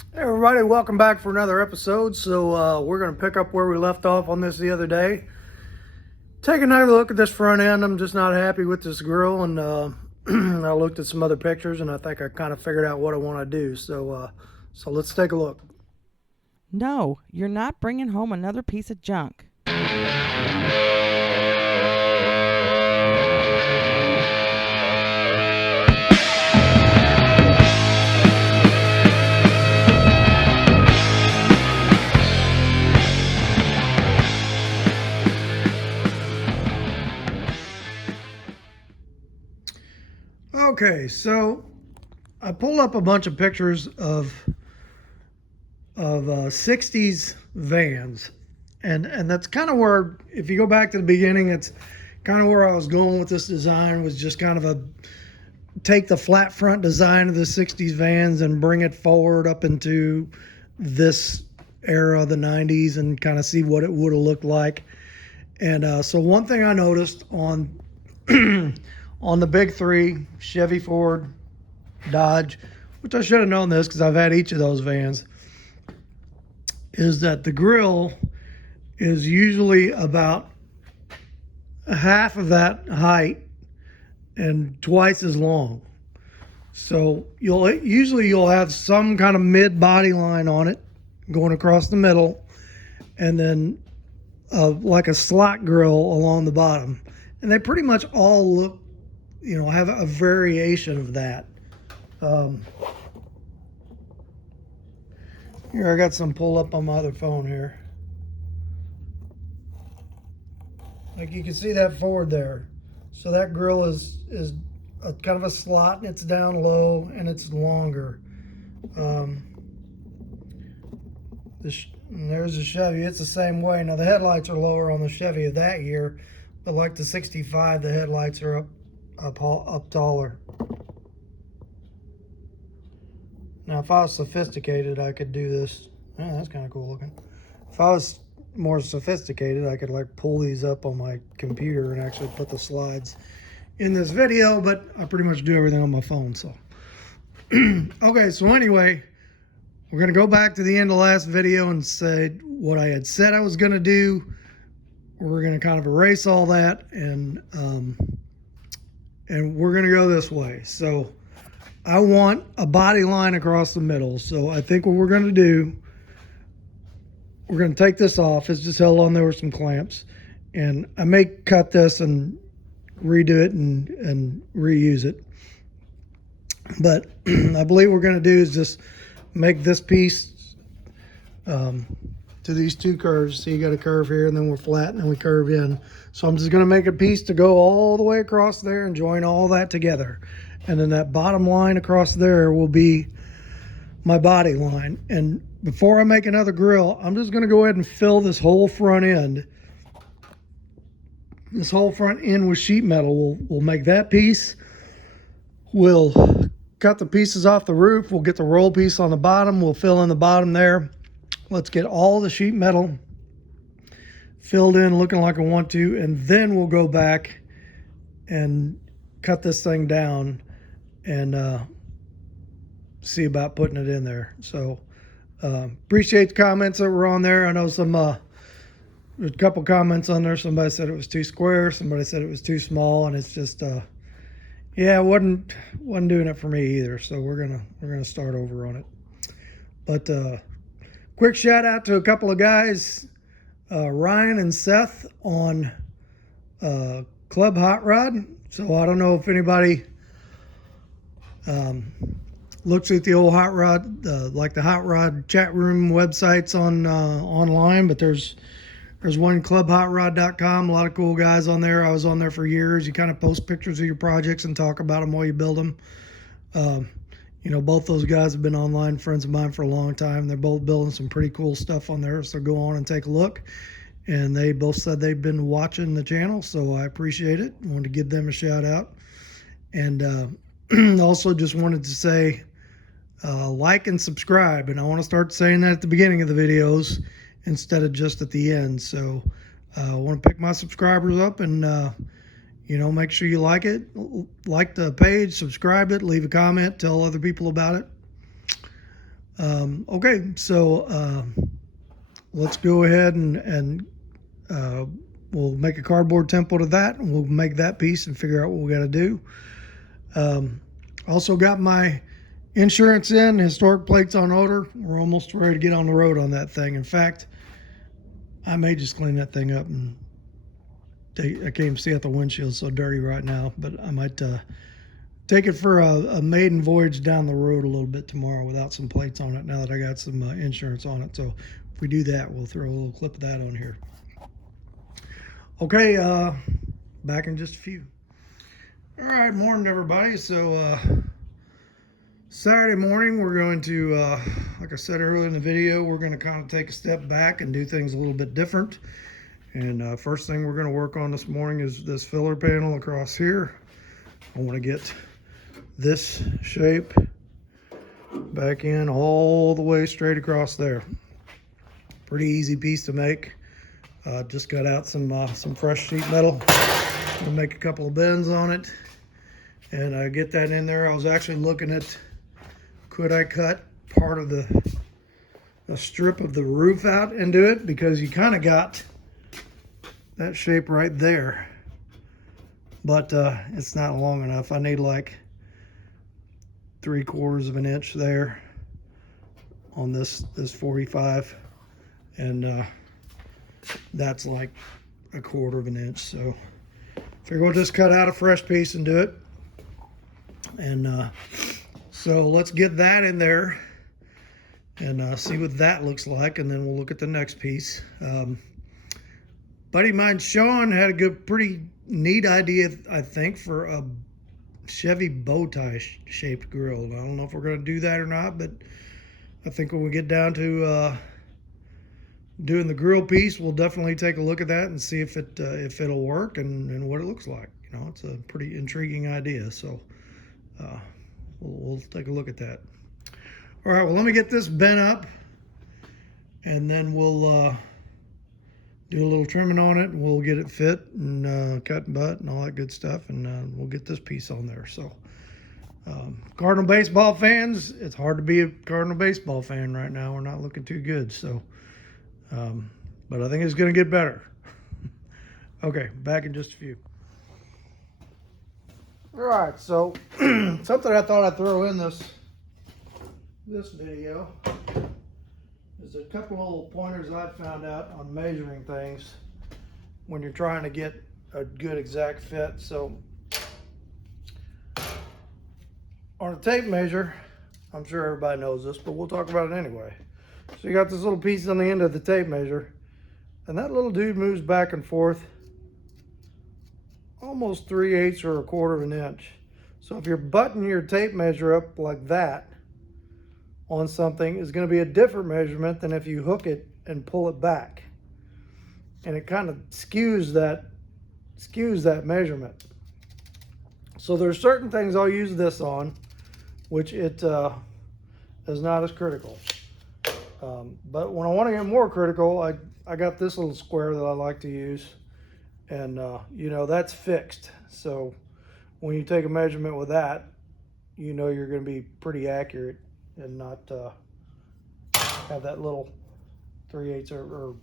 Hey everybody, welcome back for another episode. So we're going to pick up where we left off on this the other day. Take another look at this front end. I'm just not happy with this grill, and I looked at some other pictures, and I think I kind of figured out what I want to do. So let's take a look. No, you're not bringing home another piece of junk. Okay, so I pulled up a bunch of pictures of 60s vans, and that's kind of where, if you go back to the beginning, it's kind of where I was going with this design. Was just kind of a take the flat front design of the 60s vans and bring it forward up into this era of the 90s and kind of see what it would have looked like. And so one thing I noticed on on the big three, Chevy, Ford, Dodge, which I should have known this because I've had each of those vans, is that the grill is usually about half of that height and twice as long. So you'll have some kind of mid body line on it going across the middle, and then like a slot grill along the bottom. And they pretty much all look, have a variation of that. Here, I got some pull up on my other phone here. Like you can see that Ford there. So that grill is a kind of a slot, and it's down low and it's longer. And there's a Chevy. It's the same way. Now the headlights are lower on the Chevy of that year, but like the 65, the headlights are up taller. Now if I was sophisticated, I could do this. Oh, that's kind of cool looking. If I was more sophisticated, I could like pull these up on my computer and actually put the slides in this video, but I pretty much do everything on my phone. So okay, so anyway, we're going to go back to the end of the last video and say what I had said I was going to do. We're going to kind of erase all that, and we're going to go this way. So I want a body line across the middle. So I think what we're going to do, we're going to take this off. It's just held on there with some clamps, and I may cut this and redo it and reuse it. But I believe what we're going to do is just make this piece to these two curves. So you got a curve here, and then we're flat, and then we curve in. So I'm just going to make a piece to go all the way across there and join all that together. And then that bottom line across there will be my body line. And before I make another grill, I'm just going to go ahead and fill this whole front end. This whole front end with sheet metal. We'll make that piece. We'll cut the pieces off the roof. We'll get the roll piece on the bottom. We'll fill in the bottom there. Let's get all the sheet metal filled in looking like I want to, and then we'll go back and cut this thing down and see about putting it in there. So appreciate the comments that were on there. I know there's a couple comments on there. Somebody said it was too square, somebody said it was too small, and it's just yeah, it wasn't doing it for me either. So we're gonna start over on it. But quick shout out to a couple of guys, Ryan and Seth on Club Hot Rod. So I don't know if anybody looks at the old Hot Rod, like the Hot Rod chat room websites on online, but there's one, clubhotrod.com. A lot of cool guys on there. I was on there for years. You kind of post pictures of your projects and talk about them while you build them. Both those guys have been online friends of mine for a long time. They're both building some pretty cool stuff on there, so go on and take a look. And they both said they've been watching the channel, so I appreciate it. I wanted to give them a shout out. And also just wanted to say like and subscribe. And I want to start saying that at the beginning of the videos instead of just at the end. So I want to pick my subscribers up and make sure you like it, like the page, subscribe it, leave a comment, tell other people about it. Okay, so let's go ahead and we'll make a cardboard template of that, and we'll make that piece and figure out what we got to do. Also got my insurance in, historic plates on order. We're almost ready to get on the road on that thing. In fact, I may just clean that thing up and I can't even see out the windshield, so dirty right now, but I might take it for a maiden voyage down the road a little bit tomorrow without some plates on it, now that I got some insurance on it. So if we do that, we'll throw a little clip of that on here. Okay, back in just a few. All right, morning everybody. So Saturday morning, we're going to, like I said earlier in the video, we're going to kind of take a step back and do things a little bit different. And first thing we're going to work on this morning is this filler panel across here. I want to get this shape back in all the way straight across there. Pretty easy piece to make. Just got out some fresh sheet metal. Gonna make a couple of bends on it and get that in there. I was actually looking at, could I cut part of a strip of the roof out and do it, because you kind of got that shape right there, but it's not long enough. I need like 3/4 of an inch there on this 45, and that's like 1/4 of an inch. So figure we'll just cut out a fresh piece and do it. And so let's get that in there and see what that looks like, and then we'll look at the next piece. Buddy of mine, Sean, had a pretty neat idea, I think, for a Chevy bow tie shaped grill. I don't know if we're going to do that or not, but I think when we get down to doing the grill piece, we'll definitely take a look at that and see if it'll work and what it looks like. You know, it's a pretty intriguing idea, so we'll take a look at that. All right, well, let me get this bent up, and then we'll do a little trimming on it, and we'll get it fit and cut and butt and all that good stuff, and we'll get this piece on there. So Cardinal baseball fans, it's hard to be a Cardinal baseball fan right now. We're not looking too good, so but I think it's going to get better. Okay, back in just a few. All right, so something I thought I'd throw in this video is a couple little pointers I found out on measuring things when you're trying to get a good exact fit. So on a tape measure, I'm sure everybody knows this, but we'll talk about it anyway. So you got this little piece on the end of the tape measure, and that little dude moves back and forth almost 3/8 or 1/4 of an inch. So if you're buttoning your tape measure up like that on something, is going to be a different measurement than if you hook it and pull it back, and it kind of skews that measurement. So there's certain things I'll use this on which it is not as critical, but when I want to get more critical, I got this little square that I like to use, and you know, that's fixed. So when you take a measurement with that, you know you're going to be pretty accurate and not have that little 3/8 or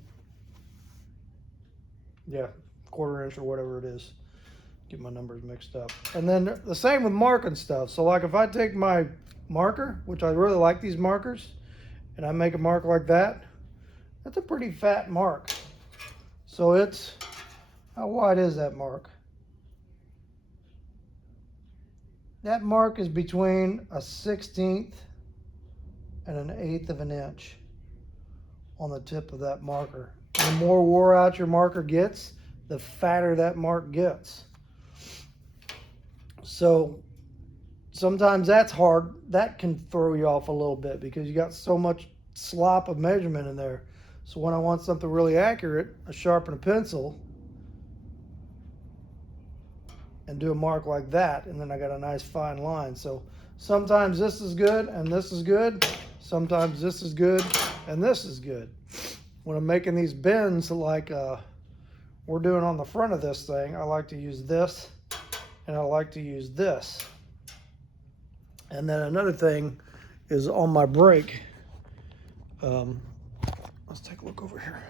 yeah, 1/4 inch or whatever it is. Get my numbers mixed up. And then the same with marking stuff. So like if I take my marker, which I really like these markers, and I make a mark like that, that's a pretty fat mark. So it's, how wide is that mark? That mark is between a 1/16 and an 1/8 of an inch on the tip of that marker. The more wore out your marker gets, the fatter that mark gets. So sometimes that's hard. That can throw you off a little bit because you got so much slop of measurement in there. So when I want something really accurate, I sharpen a pencil and do a mark like that, and then I got a nice fine line. So sometimes this is good and this is good. Sometimes this is good and this is good. When I'm making these bends like we're doing on the front of this thing, I like to use this and I like to use this. And then another thing is on my brake. Let's take a look over here.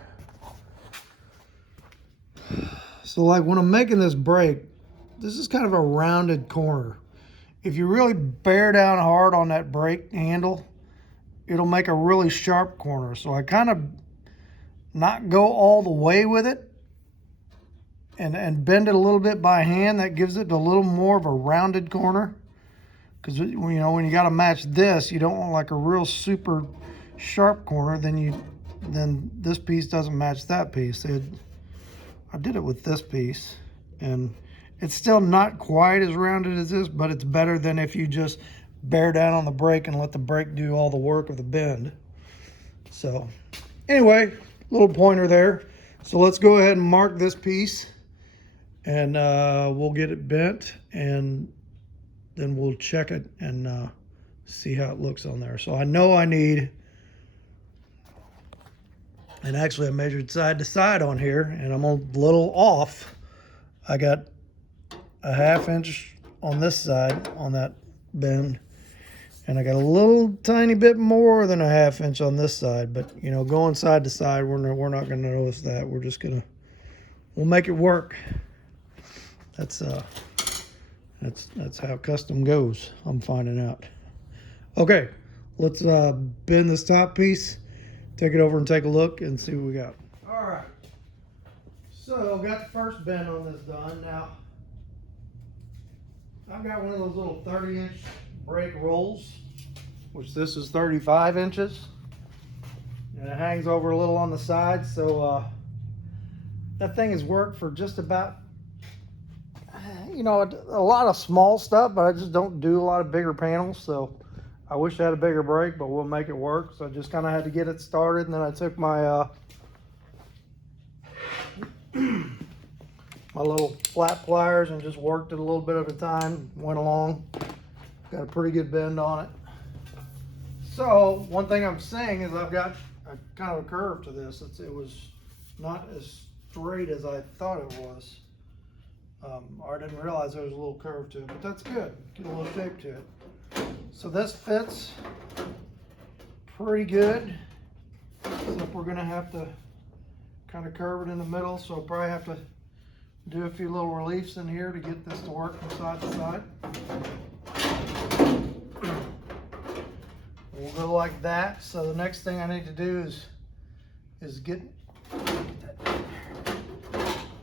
So like when I'm making this brake, this is kind of a rounded corner. If you really bear down hard on that brake handle, it'll make a really sharp corner. So I kind of not go all the way with it and bend it a little bit by hand. That gives it a little more of a rounded corner. Because when you got to match this, you don't want like a real super sharp corner. Then this piece doesn't match that piece. I did it with this piece, and it's still not quite as rounded as this, but it's better than if you just bear down on the brake and let the brake do all the work of the bend. So anyway, little pointer there. So let's go ahead and mark this piece, and we'll get it bent, and then we'll check it and see how it looks on there. So I know I need, and actually I measured side to side on here, and I'm a little off. I got a 1/2 inch on this side on that bend, and I got a little tiny bit more than a 1/2 inch on this side. But going side to side, we're not going to notice that. We'll make it work. That's how custom goes, I'm finding out. Okay, let's bend this top piece, take it over and take a look and see what we got. All right, so got the first bend on this done. Now, I've got one of those little 30-inch brake rolls, which this is 35 inches. And it hangs over a little on the side, so that thing has worked for just about, a lot of small stuff, but I just don't do a lot of bigger panels, so I wish I had a bigger brake, but we'll make it work. So I just kind of had to get it started, and then I took my my little flat pliers and just worked it a little bit at a time, went along. Got a pretty good bend on it. So one thing I'm saying is I've got a kind of a curve to this. It was not as straight as I thought it was. Or I didn't realize there was a little curve to it, but that's good. Get a little shape to it. So this fits pretty good. Except we're gonna have to kind of curve it in the middle, so I'll probably have to do a few little reliefs in here to get this to work from side to side. We'll go like that. So the next thing I need to do is get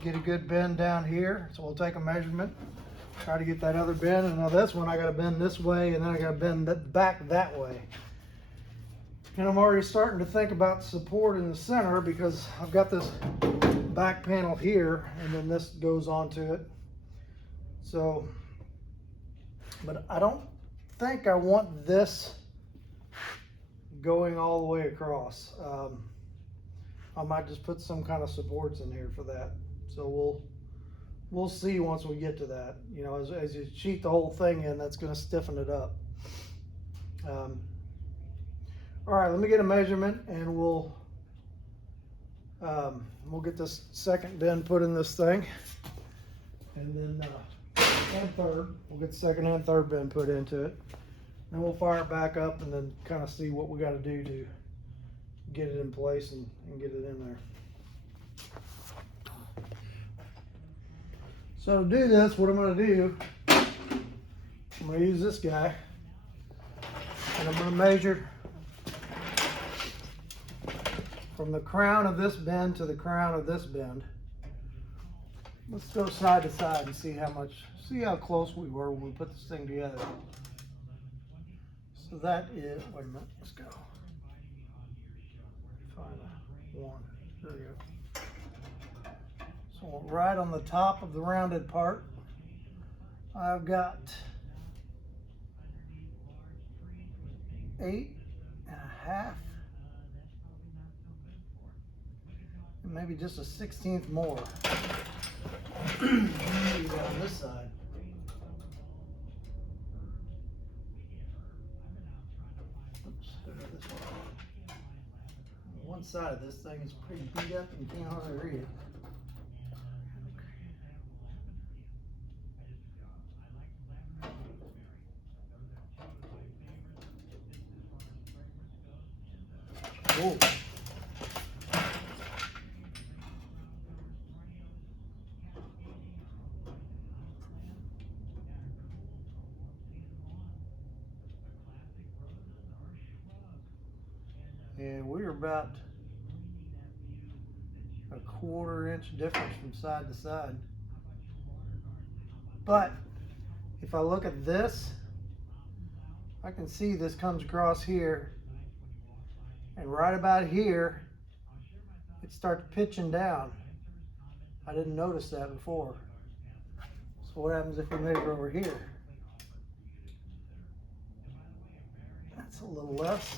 a good bend down here. So we'll take a measurement, try to get that other bend. And now this one I got to bend this way, and then I got to bend that back that way. And I'm already starting to think about support in the center, because I've got this back panel here, and then this goes onto it. So, but I don't think I want this going all the way across. I might just put some kind of supports in here for that. So we'll see once we get to that. As you sheet the whole thing in, that's going to stiffen it up. All right, let me get a measurement, and we'll get this second bend put in this thing, and then and third. We'll get the second and third bend put into it. Then we'll fire it back up and then kind of see what we got to do to get it in place and get it in there. So to do this, what I'm going to do, I'm going to use this guy, and I'm going to measure from the crown of this bend to the crown of this bend. Let's go side to side and see how close we were when we put this thing together. So that is, wait a minute, let's go. Find one, there we go. So right on the top of the rounded part, I've got 8 1/2, and maybe just a 1/16 more. On this side. Oops, this one side of this thing is pretty beat up and you can't hardly read it. Whoa. And we're about a 1/4 inch difference from side to side. But if I look at this, I can see this comes across here, and right about here it starts pitching down. I didn't notice that before. So what happens if we measure over here? That's a little less.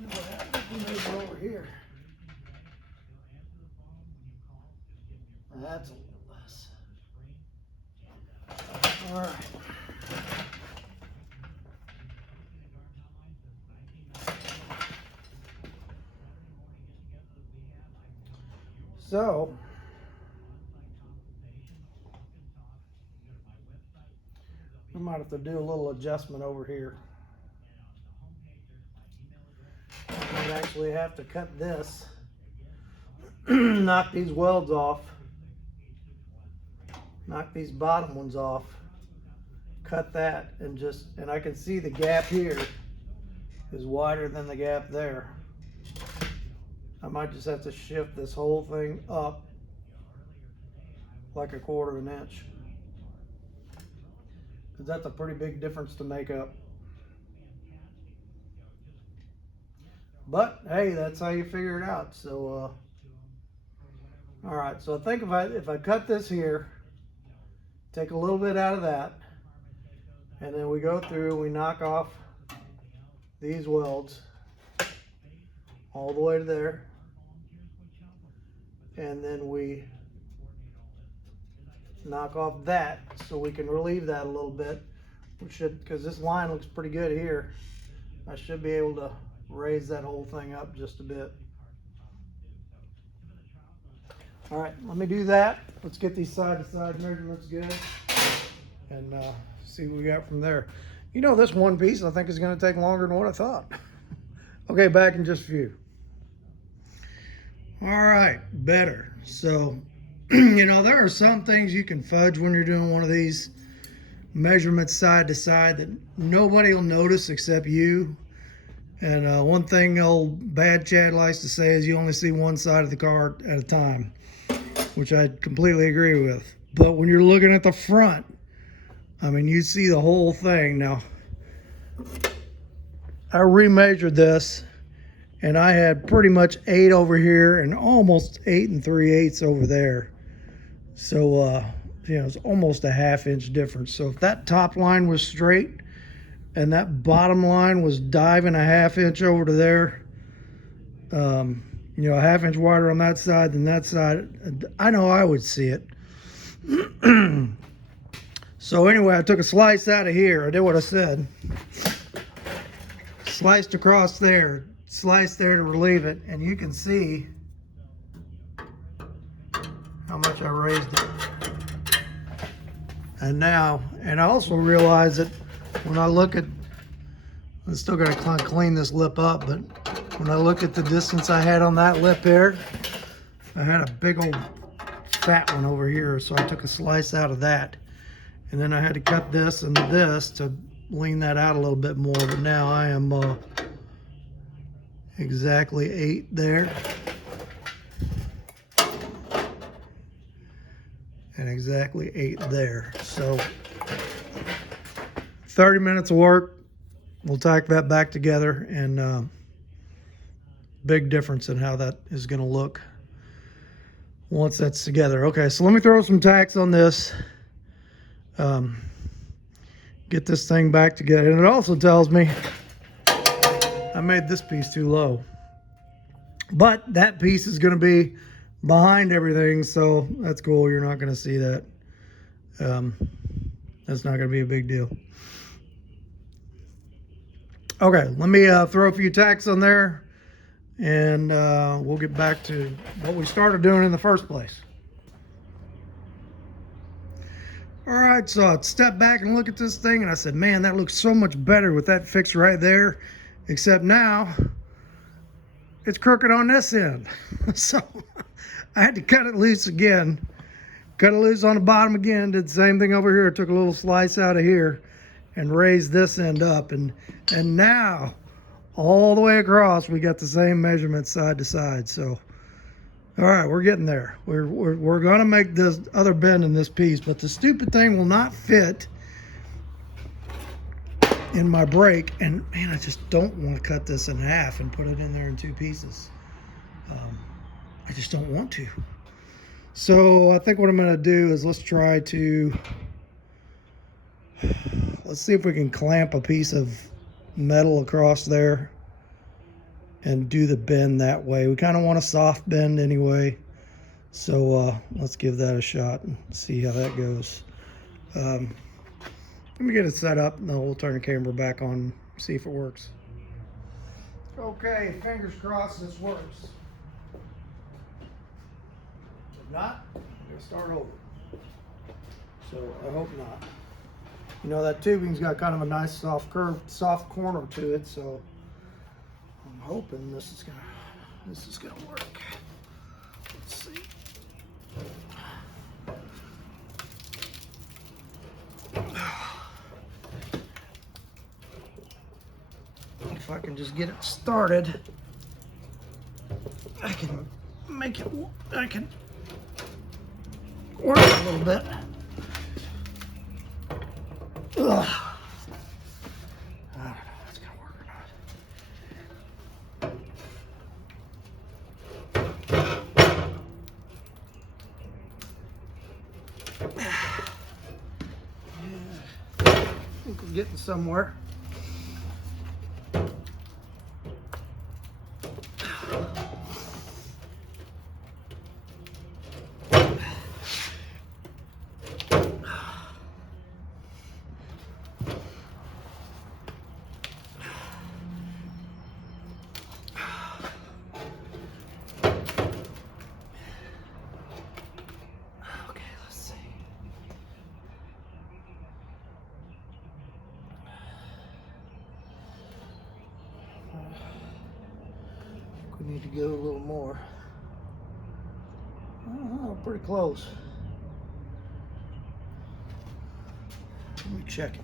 What happens if we measure over here? That's a little less. All right. So we might have to do a little adjustment over here. We actually have to cut this, knock these welds off, knock these bottom ones off, cut that, and I can see the gap here is wider than the gap there. I might just have to shift this whole thing up like a 1/4 inch, because that's a pretty big difference to make up. But hey, that's how you figure it out. So all right, so I think if I cut this here, take a little bit out of that, and then we go through, we knock off these welds all the way to there, and then we knock off that so we can relieve that a little bit. We should, because this line looks pretty good here, I should be able to raise that whole thing up just a bit. All right, let me do that. Let's get these side-to-side measurements good and see what we got from there. You know, this one piece I think is going to take longer than what I thought. Okay, back in just a few. All right, better. So, you know, there are some things you can fudge when you're doing one of these measurements side to side that nobody will notice except you. And one thing old Bad Chad likes to say is you only see one side of the car at a time, which I completely agree with. But when you're looking at the front, I mean, you see the whole thing. Now, I remeasured this, and I had pretty much 8 over here and almost 8 3/8 over there. So, you know, it's almost a 1/2 inch difference. So if that top line was straight and that bottom line was diving a 1/2 inch over to there, you know, a 1/2 inch wider on that side than that side, I know I would see it. So anyway, I took a slice out of here. I did what I said. Sliced across there, sliced there to relieve it, and you can see how much I raised it. And now, and I also realize that when I look at, I'm still going to clean this lip up, but when I look at the distance I had on that lip here, I had a big old fat one over here, so I took a slice out of that. And then I had to cut this and this to lean that out a little bit more, but now I am exactly 8 there. And exactly 8 there. So 30 minutes of work. We'll tack that back together, and big difference in how that is going to look once that's together. Okay, so let me throw some tacks on this. Get this thing back together. And it also tells me I made this piece too low. But that piece is going to be behind everything, so that's cool. You're not going to see that. That's not going to be a big deal. Okay, let me throw a few tacks on there, and we'll get back to what we started doing in the first place. All right, so I stepped back and look at this thing, and I said, man, that looks so much better with that fixed right there. Except now, it's crooked on this end. So I had to cut it loose again. Cut it loose on the bottom again. Did the same thing over here. Took a little slice out of here and raised this end up. And now all the way across we got the same measurement side to side. So all right, we're getting there. We're gonna make this other bend in this piece, but the stupid thing will not fit in my brake. And man, I just don't want to cut this in half and put it in there in two pieces. I just don't want to. So I think what I'm gonna do is let's see if we can clamp a piece of metal across there and do the bend that way. We kind of want a soft bend anyway. So let's give that a shot and see how that goes. Let me get it set up and then we'll turn the camera back on and see if it works. Okay, fingers crossed this works. If not, I'm gonna start over. So I hope not. You know, that tubing's got kind of a nice soft curve, soft corner to it, so I'm hoping this is gonna work. Let's see. If I can just get it started, I can make it. I can work a little bit. Ugh. I don't know if it's gonna work or not. Yeah. I think we're getting somewhere. We need to go a little more. Oh, pretty close. Let me check it.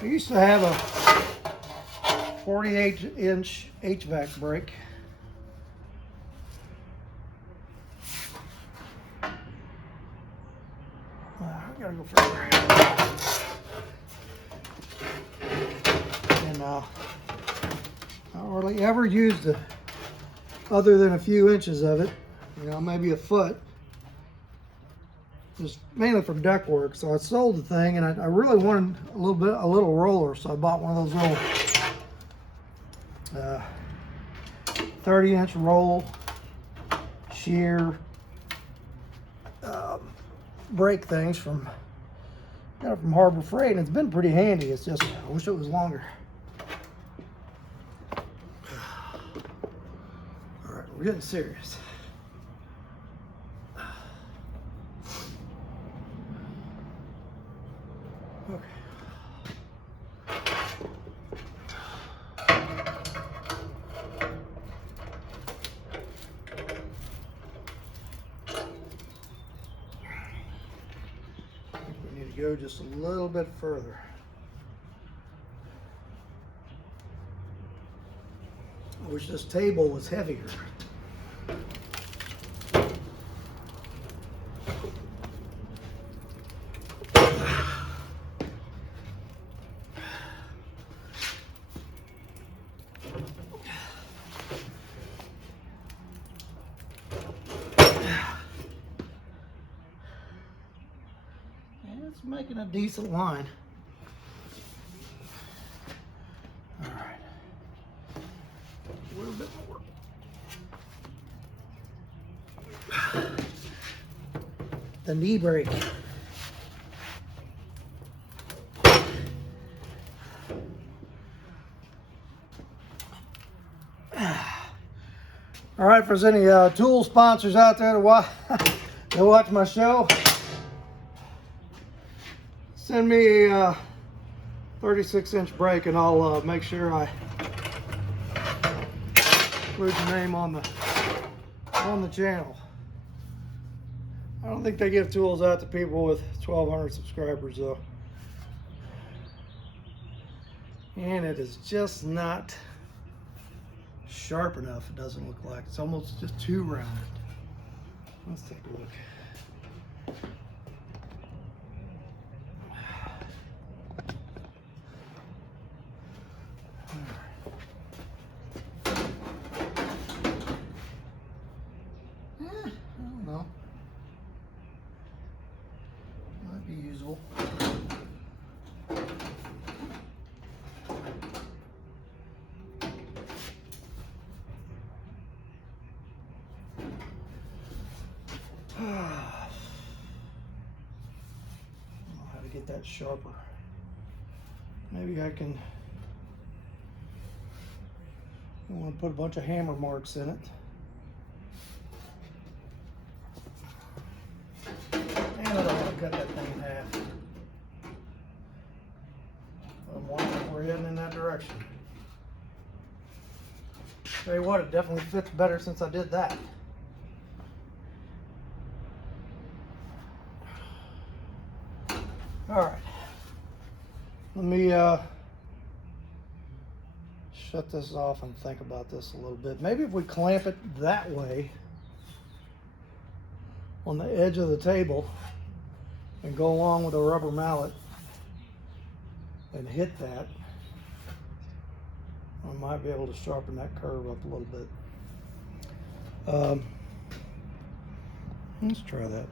I used to have a 48-inch HVAC brake. I gotta go further. And I hardly ever used it other than a few inches of it, you know, maybe a foot. Just mainly for duct work. So I sold the thing, and I really wanted a little roller, so I bought one of those little 30-inch roll shear brake things from Harbor Freight, and it's been pretty handy. It's just I wish it was longer. All right, we're getting serious. Okay. We need to go just a little bit further. I wish this table was heavier. It's making a decent line. All right. A little bit more. The knee brake. All right, if there's any tool sponsors out there that watch my show, send me a 36-inch brake, and I'll make sure I include your name on the channel. I don't think they give tools out to people with 1,200 subscribers though. And it is just not sharp enough, it doesn't look like. It's almost just too rounded. Let's take a look. I don't know. Might be usable. I don't know how to get that sharper. Maybe I can. I want to put a bunch of hammer marks in it. And I don't want to cut that thing in half. I'm wondering if we're heading in that direction. Tell you what, it definitely fits better since I did that. All right, let me shut this off and think about this a little bit. Maybe if we clamp it that way on the edge of the table and go along with a rubber mallet and hit that, I might be able to sharpen that curve up a little bit. Let's try that.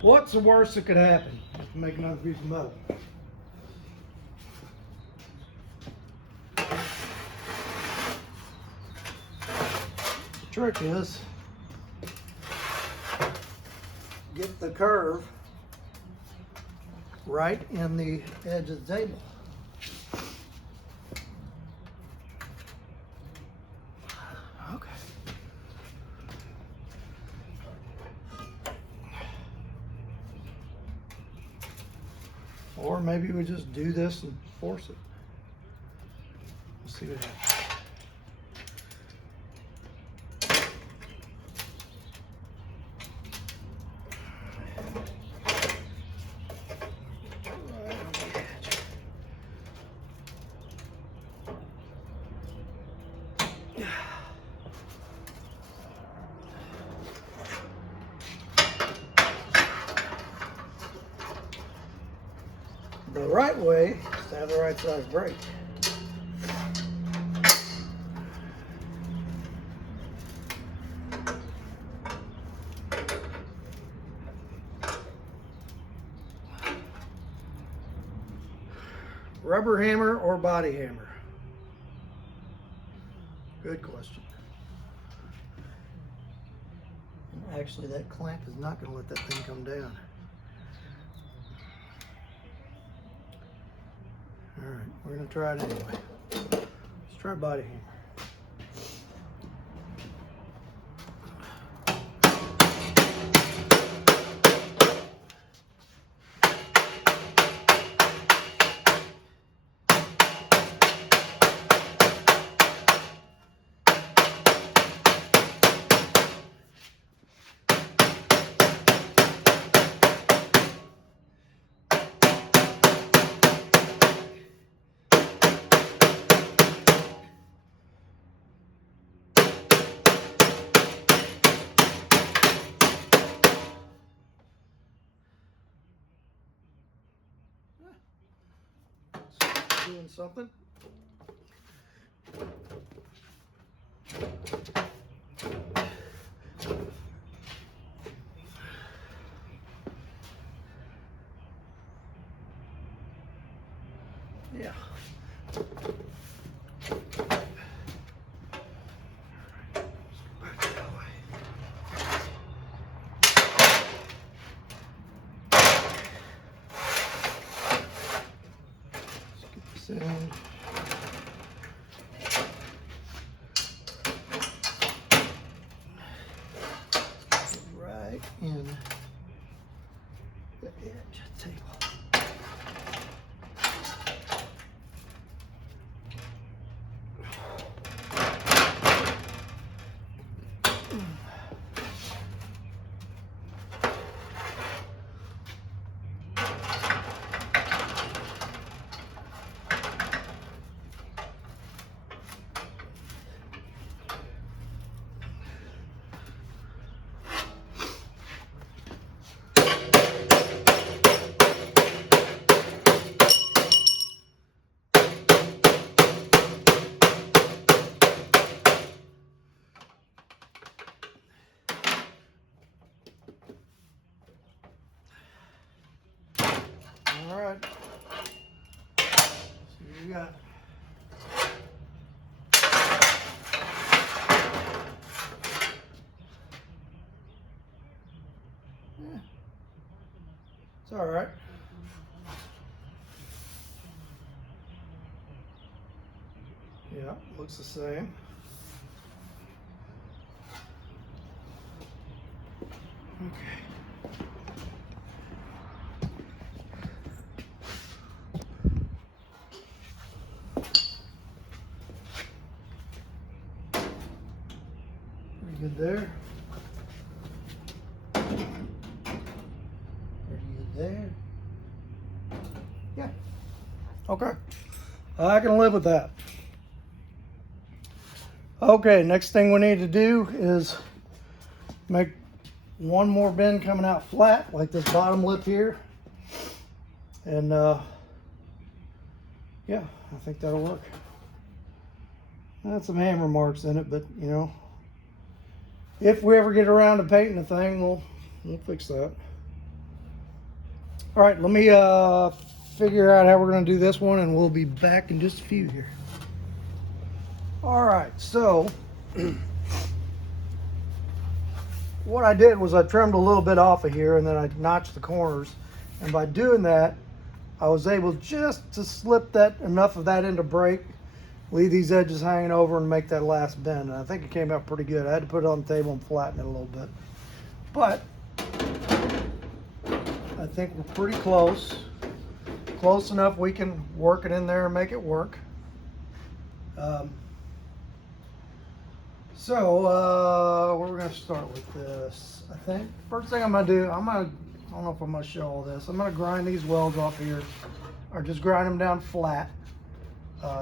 What's the worst that could happen? Have to make another piece of metal. The trick is get the curve right in the edge of the table. Okay. Or maybe we just do this and force it. Let's see what happens. The right way is to have the right size brake. Rubber hammer or body hammer? Good question. Actually, that clamp is not going to let that thing come down. All right, we're going to try it anyway. Let's try body hammer. Doing something. Yeah. And right in the edge of the table. All right. See what we got. Yeah. It's all right. Yeah, looks the same. Okay. Pretty good there. Pretty good there. Yeah. Okay. I can live with that. Okay, next thing we need to do is make one more bend coming out flat, like this bottom lip here. And yeah, I think that'll work. Had some hammer marks in it, but you know, if we ever get around to painting the thing, we'll fix that. All right, let me figure out how we're going to do this one, and we'll be back in just a few here. All right, so what I did was I trimmed a little bit off of here, and then I notched the corners, and by doing that, I was able just to slip that enough of that into break, leave these edges hanging over, and make that last bend. And I think it came out pretty good. I had to put it on the table and flatten it a little bit, but I think we're pretty close enough we can work it in there and make it work. So we're going to start with this. I think first thing I'm going to do, I don't know if I'm going to show all this. I'm going to grind these welds off here, or just grind them down flat,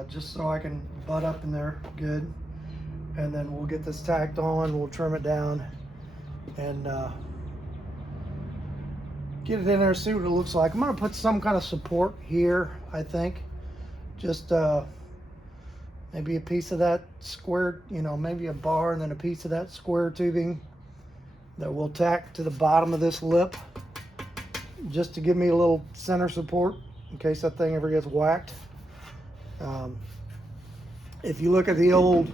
just so I can butt up in there good. And then we'll get this tacked on, we'll trim it down, and get it in there, see what it looks like. I'm going to put some kind of support here, I think. Just maybe a piece of that square, you know, maybe a bar and then a piece of that square tubing that we'll tack to the bottom of this lip, just to give me a little center support in case that thing ever gets whacked. If you look at the old,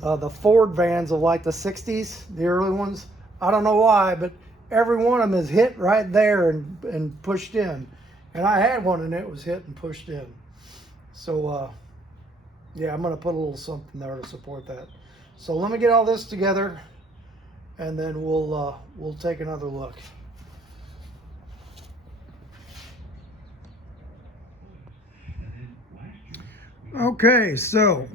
the Ford vans of like the 60s, the early ones, I don't know why, but every one of them is hit right there and pushed in. And I had one and it was hit and pushed in. So, yeah, I'm going to put a little something there to support that. So let me get all this together, and then we'll take another look. Okay, so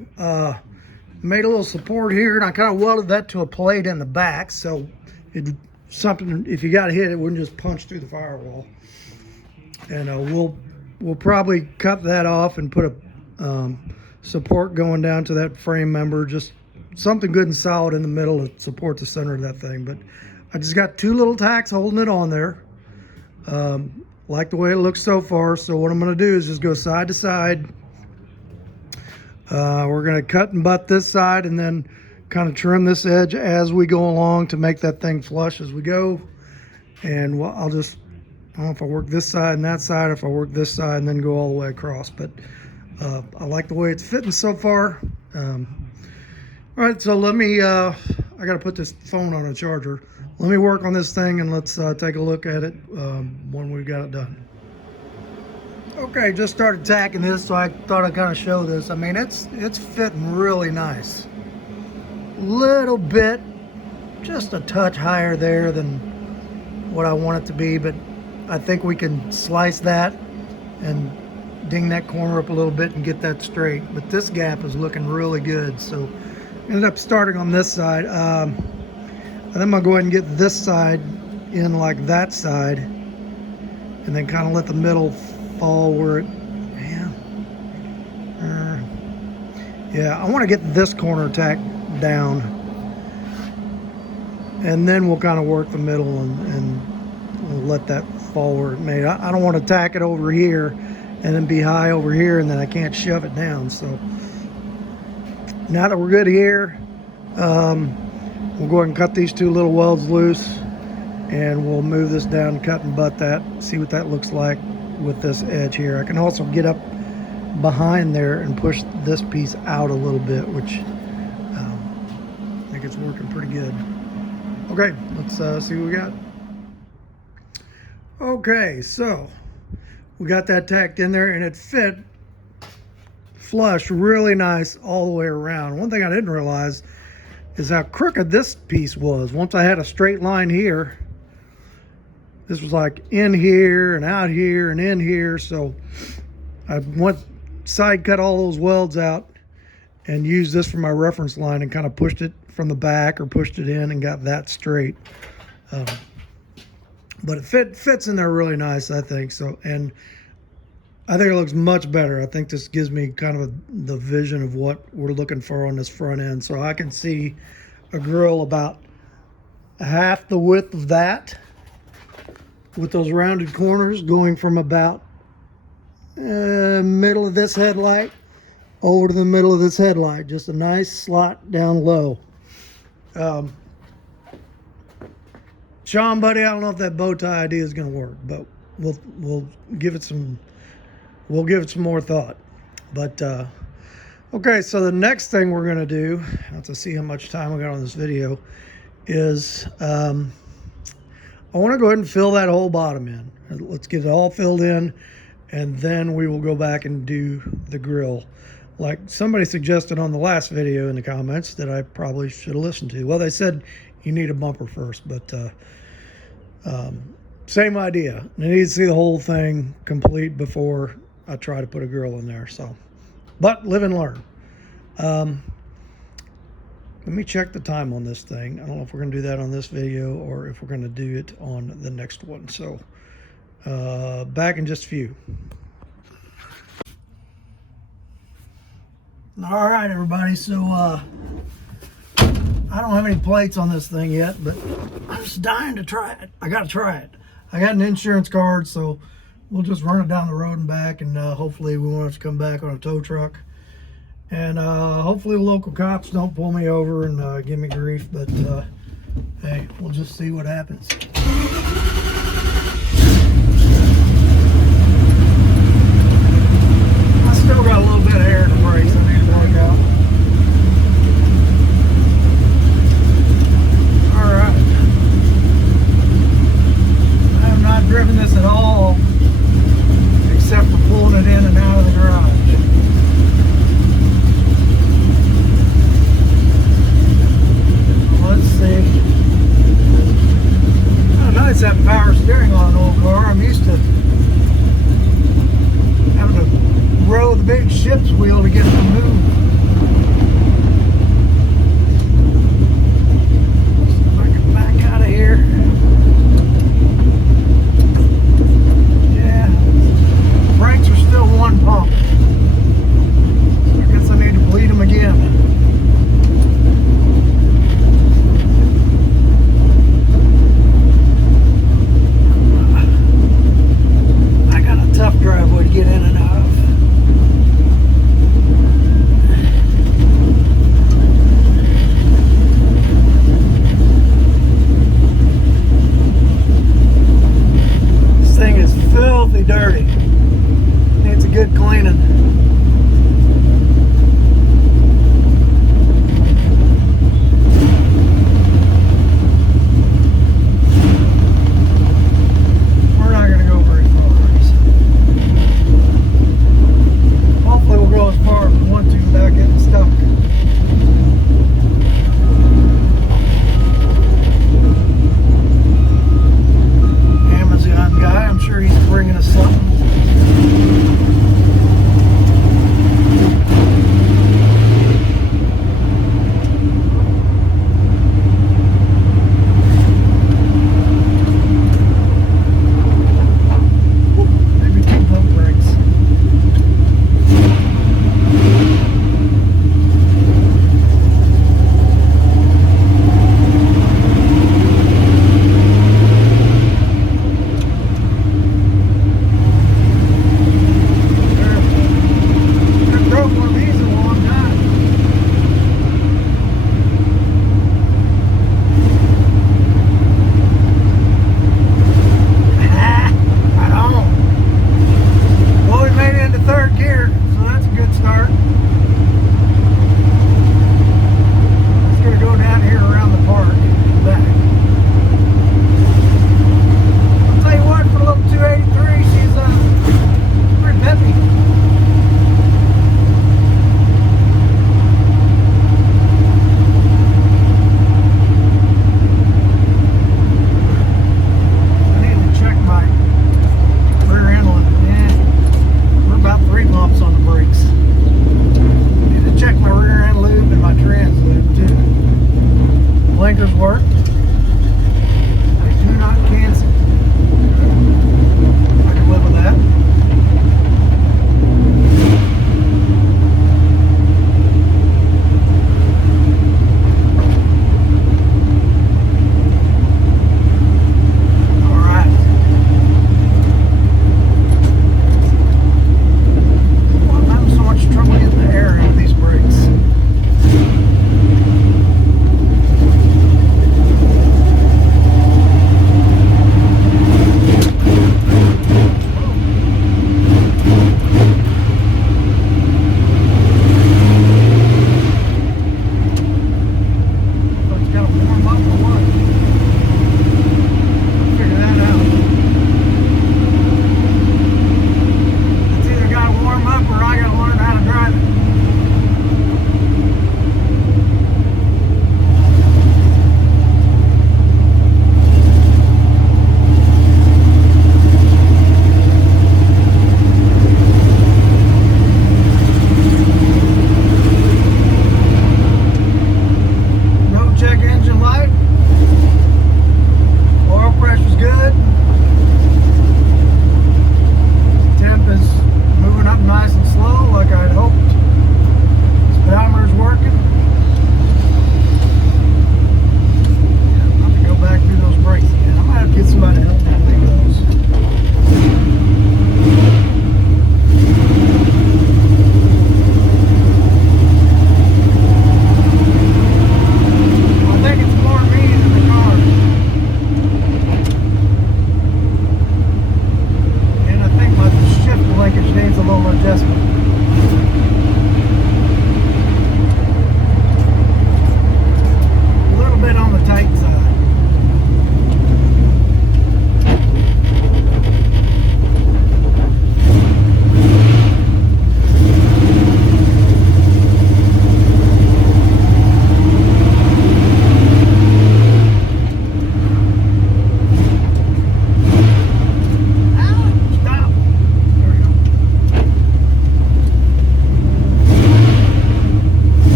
made a little support here, and I kind of welded that to a plate in the back, so it something, if you got hit, it wouldn't just punch through the firewall. And we'll probably cut that off and put a support going down to that frame member, just something good and solid in the middle to support the center of that thing. But I just got two little tacks holding it on there. Like the way it looks so far. So what I'm going to do is just go side to side. We're going to cut and butt this side and then kind of trim this edge as we go along to make that thing flush as we go. And I'll just, I don't know if I work this side and that side, or if I work this side and then go all the way across. But I like the way it's fitting so far. All right, so let me, I got to put this phone on a charger. Let me work on this thing and let's take a look at it when we've got it done. Okay, just started tacking this, so I thought I'd kind of show this. I mean, it's fitting really nice. Little bit, just a touch higher there than what I want it to be, but I think we can slice that and ding that corner up a little bit and get that straight. But this gap is looking really good. So ended up starting on this side. And I'm gonna go ahead and get this side in like that side, and then kind of let the middle fall where it, yeah, I want to get this corner tack down, and then we'll kind of work the middle and we'll let that fall where it may. I don't want to tack it over here and then be high over here, and then I can't shove it down. So now that we're good here, we'll go ahead and cut these two little welds loose, and we'll move this down, cut and butt that, see what that looks like with this edge here. I can also get up behind there and push this piece out a little bit, which I think it's working pretty good. Okay, let's see what we got. Okay, so we got that tacked in there, and it fit flush really nice all the way around. One thing I didn't realize is how crooked this piece was. Once I had a straight line here, this was like in here and out here and in here. So I went side cut all those welds out and used this for my reference line and kind of pushed it from the back or pushed it in and got that straight. But it fits in there really nice, I think. So, and I think it looks much better. I think this gives me kind of the vision of what we're looking for on this front end. So I can see a grill about half the width of that, with those rounded corners going from about middle of this headlight over to the middle of this headlight. Just a nice slot down low. Sean, buddy, I don't know if that bow tie idea is going to work, but we'll give it some more thought. But okay, so the next thing we're going to do, not to see how much time we got on this video, is I want to go ahead and fill that whole bottom in. Let's get it all filled in, and then we will go back and do the grill. Like somebody suggested on the last video in the comments that I probably should have listened to. Well, they said you need a bumper first, but same idea. I need to see the whole thing complete before I try to put a grill in there. So, but live and learn. Let me check the time on this thing. I don't know if we're going to do that on this video or if we're going to do it on the next one. So back in just a few. All right, everybody. So I don't have any plates on this thing yet, but I'm just dying to try it. I got to try it. I got an insurance card, so we'll just run it down the road and back, and hopefully we won't have to come back on a tow truck. And hopefully the local cops don't pull me over and give me grief, but hey, we'll just see what happens. I still got a little bit of air in the brakes I need to work out. Alright. I have not driven this at all, except for pulling it in and out of the garage. Let's see. Oh, nice having power steering on an old car. I'm used to having to row the big ship's wheel to get it to move. See if I can back out of here. Yeah, brakes are still one pump. I guess I need to bleed them again. Tough driveway to get in and out of. This thing is filthy dirty. Needs a good cleaning.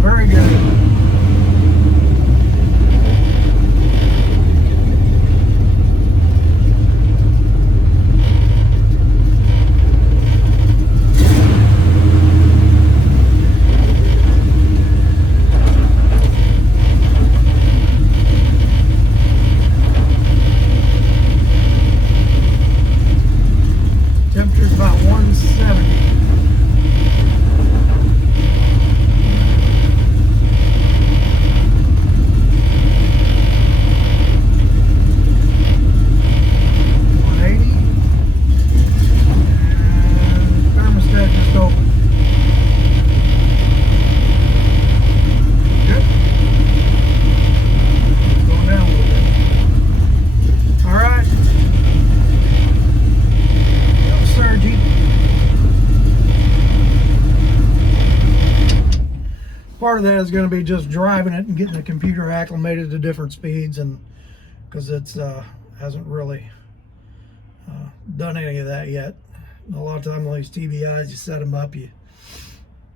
Very good. Temperature's about 170. Part of that is going to be just driving it and getting the computer acclimated to different speeds, and because it's hasn't really done any of that yet. A lot of times on these TBIs, you set them up, you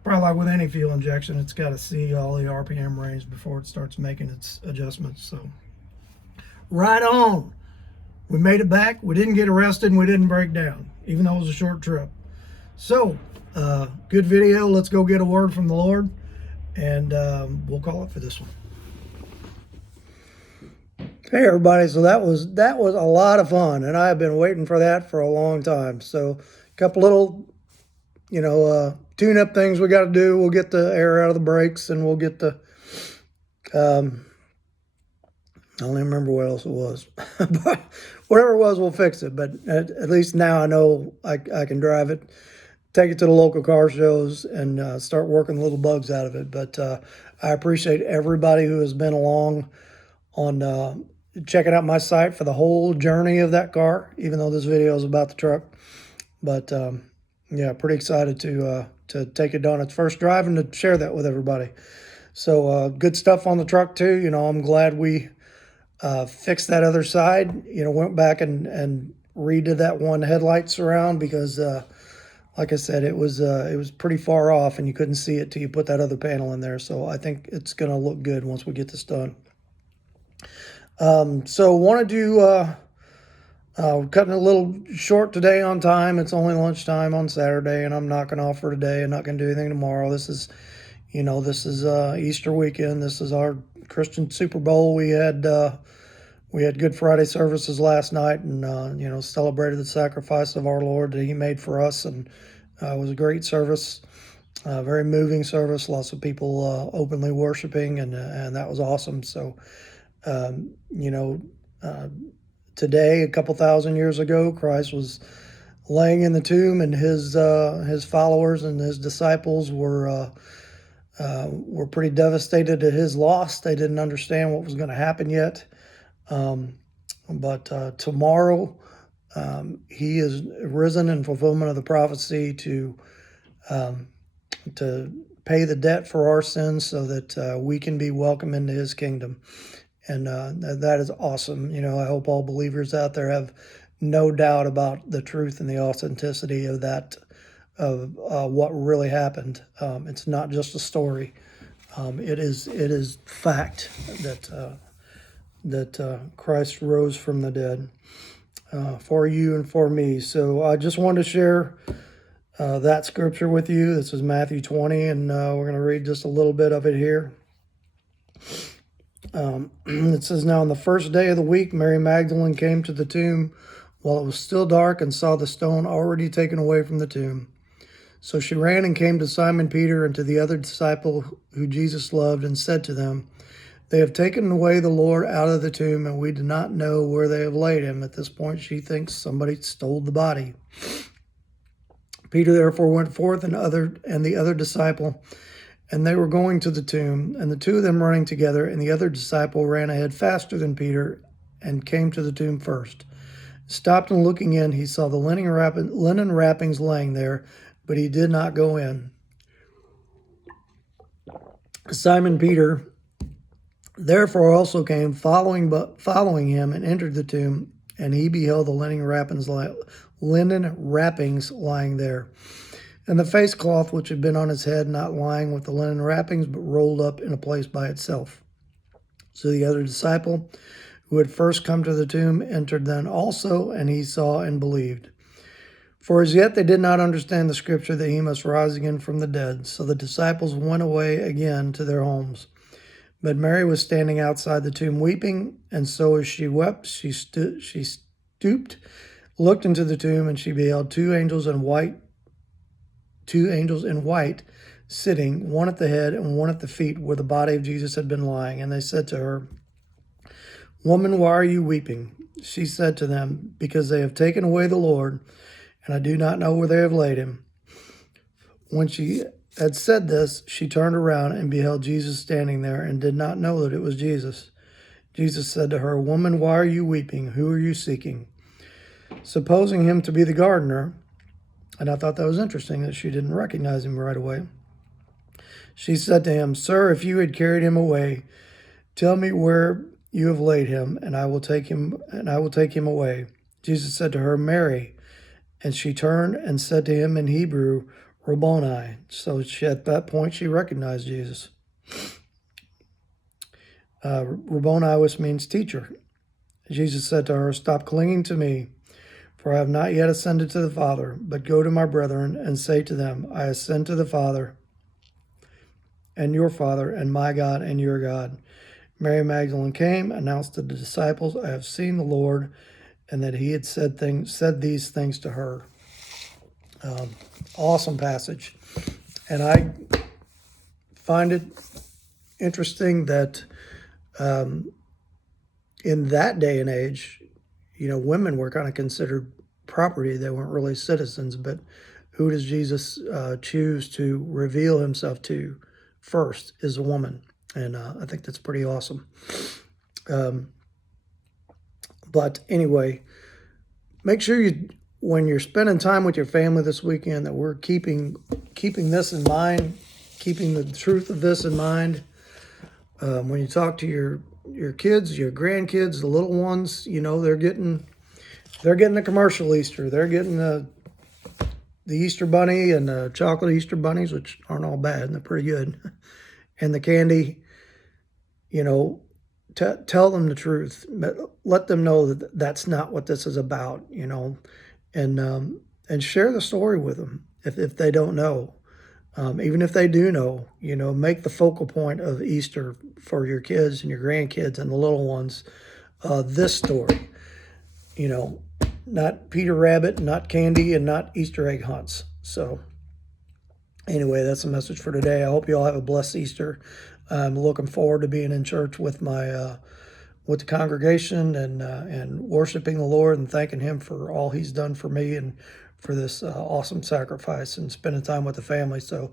probably like with any fuel injection, it's got to see all the RPM range before it starts making its adjustments. So right on, we made it back. We didn't get arrested and we didn't break down, even though it was a short trip. So good video. Let's go get a word from the Lord, and we'll call it for this one. Hey everybody, so that was a lot of fun, and I've been waiting for that for a long time. So a couple little, tune-up things we got to do. We'll get the air out of the brakes, and we'll get the I don't even remember what else it was. But whatever it was, we'll fix it. But at least now I know I can drive it, take it to the local car shows, and start working the little bugs out of it. But I appreciate everybody who has been along on checking out my site for the whole journey of that car, even though this video is about the truck. But yeah, pretty excited to take it on its first drive and to share that with everybody. So good stuff on the truck too. I'm glad we fixed that other side. Went back and redid that one headlight surround, because like I said, it was pretty far off and you couldn't see it till you put that other panel in there. So I think it's gonna look good once we get this done. So want to do cutting a little short today on time. It's only lunchtime on Saturday, and I'm knocking off for today. I'm not going to do anything tomorrow. This is Easter weekend. This is our Christian Super Bowl. We had Good Friday services last night, and celebrated the sacrifice of our Lord that He made for us, and it was a great service, very moving service. Lots of people openly worshiping, and that was awesome. So today, a couple thousand years ago, Christ was laying in the tomb, and his followers and his disciples were pretty devastated at his loss. They didn't understand what was going to happen yet. But tomorrow, he is risen in fulfillment of the prophecy to pay the debt for our sins, so that we can be welcome into his kingdom. And that is awesome. I hope all believers out there have no doubt about the truth and the authenticity of that, of what really happened. It's not just a story. It is fact that Christ rose from the dead for you and for me. So I just wanted to share that scripture with you. This is Matthew 20, and we're going to read just a little bit of it here. It says, "Now on the first day of the week, Mary Magdalene came to the tomb while it was still dark and saw the stone already taken away from the tomb. So she ran and came to Simon Peter and to the other disciple who Jesus loved, and said to them, 'They have taken away the Lord out of the tomb, and we do not know where they have laid him.' At this point, she thinks somebody stole the body. Peter therefore went forth, and the other disciple, and they were going to the tomb, and the two of them running together, and the other disciple ran ahead faster than Peter, and came to the tomb first. Stopped, and looking in, he saw the linen wrappings laying there, but he did not go in. Simon Peter therefore also came, following him, and entered the tomb, and he beheld the linen wrappings lying there, and the face cloth which had been on his head, not lying with the linen wrappings, but rolled up in a place by itself. So the other disciple, who had first come to the tomb, entered then also, and he saw and believed. For as yet they did not understand the scripture that he must rise again from the dead. So the disciples went away again to their homes. But Mary was standing outside the tomb weeping, and so as she wept, she stooped, looked into the tomb, and she beheld two angels in white, sitting, one at the head and one at the feet, where the body of Jesus had been lying. And they said to her, "Woman, why are you weeping?" She said to them, "Because they have taken away the Lord, and I do not know where they have laid him." When she had said this, she turned around and beheld Jesus standing there, and did not know that it was Jesus. Jesus said to her, "Woman, why are you weeping? Who are you seeking?" Supposing him to be the gardener, and I thought that was interesting that she didn't recognize him right away, she said to him, "Sir, if you had carried him away, tell me where you have laid him, and I will take him away." Jesus said to her, "Mary." And she turned and said to him in Hebrew, "Rabboni." So at that point, she recognized Jesus. Rabboni, which means teacher. Jesus said to her, "Stop clinging to me, for I have not yet ascended to the Father, but go to my brethren and say to them, I ascend to the Father and your Father, and my God and your God." Mary Magdalene came, announced to the disciples, "I have seen the Lord," and that he had said these things to her. Awesome passage. And I find it interesting that in that day and age, women were kind of considered property. They weren't really citizens, but who does Jesus choose to reveal himself to first is a woman. And I think that's pretty awesome. But anyway, make sure when you're spending time with your family this weekend, that we're keeping this in mind, keeping the truth of this in mind. When you talk to your kids, your grandkids, the little ones, they're getting the commercial Easter. They're getting the Easter bunny and the chocolate Easter bunnies, which aren't all bad. They're pretty good. And the candy, tell them the truth. Let them know that that's not what this is about, and share the story with them if they don't know. Even if they do know, make the focal point of Easter for your kids and your grandkids and the little ones, this story, not Peter Rabbit, not candy, and not Easter egg hunts. So anyway, that's the message for today. I hope you all have a blessed Easter. I'm looking forward to being in church with with the congregation and worshiping the Lord and thanking him for all he's done for me and for this awesome sacrifice and spending time with the family. So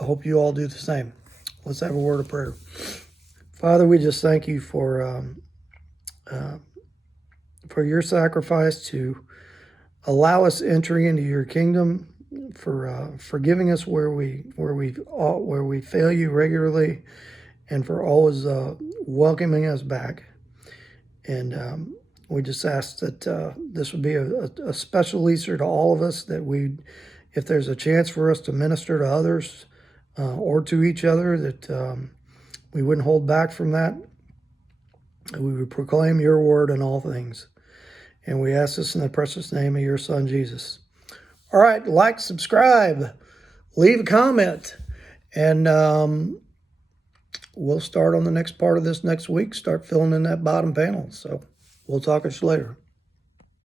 I hope you all do the same. Let's have a word of prayer. Father, we just thank you for your sacrifice to allow us entry into your kingdom, for giving us where we fail you regularly, and for always welcoming us back. And we just ask that this would be a special Easter to all of us, that if there's a chance for us to minister to others or to each other, that we wouldn't hold back from that. We would proclaim your word in all things. And we ask this in the precious name of your Son, Jesus. All right, like, subscribe, leave a comment, and we'll start on the next part of this next week, start filling in that bottom panel. So we'll talk to you later.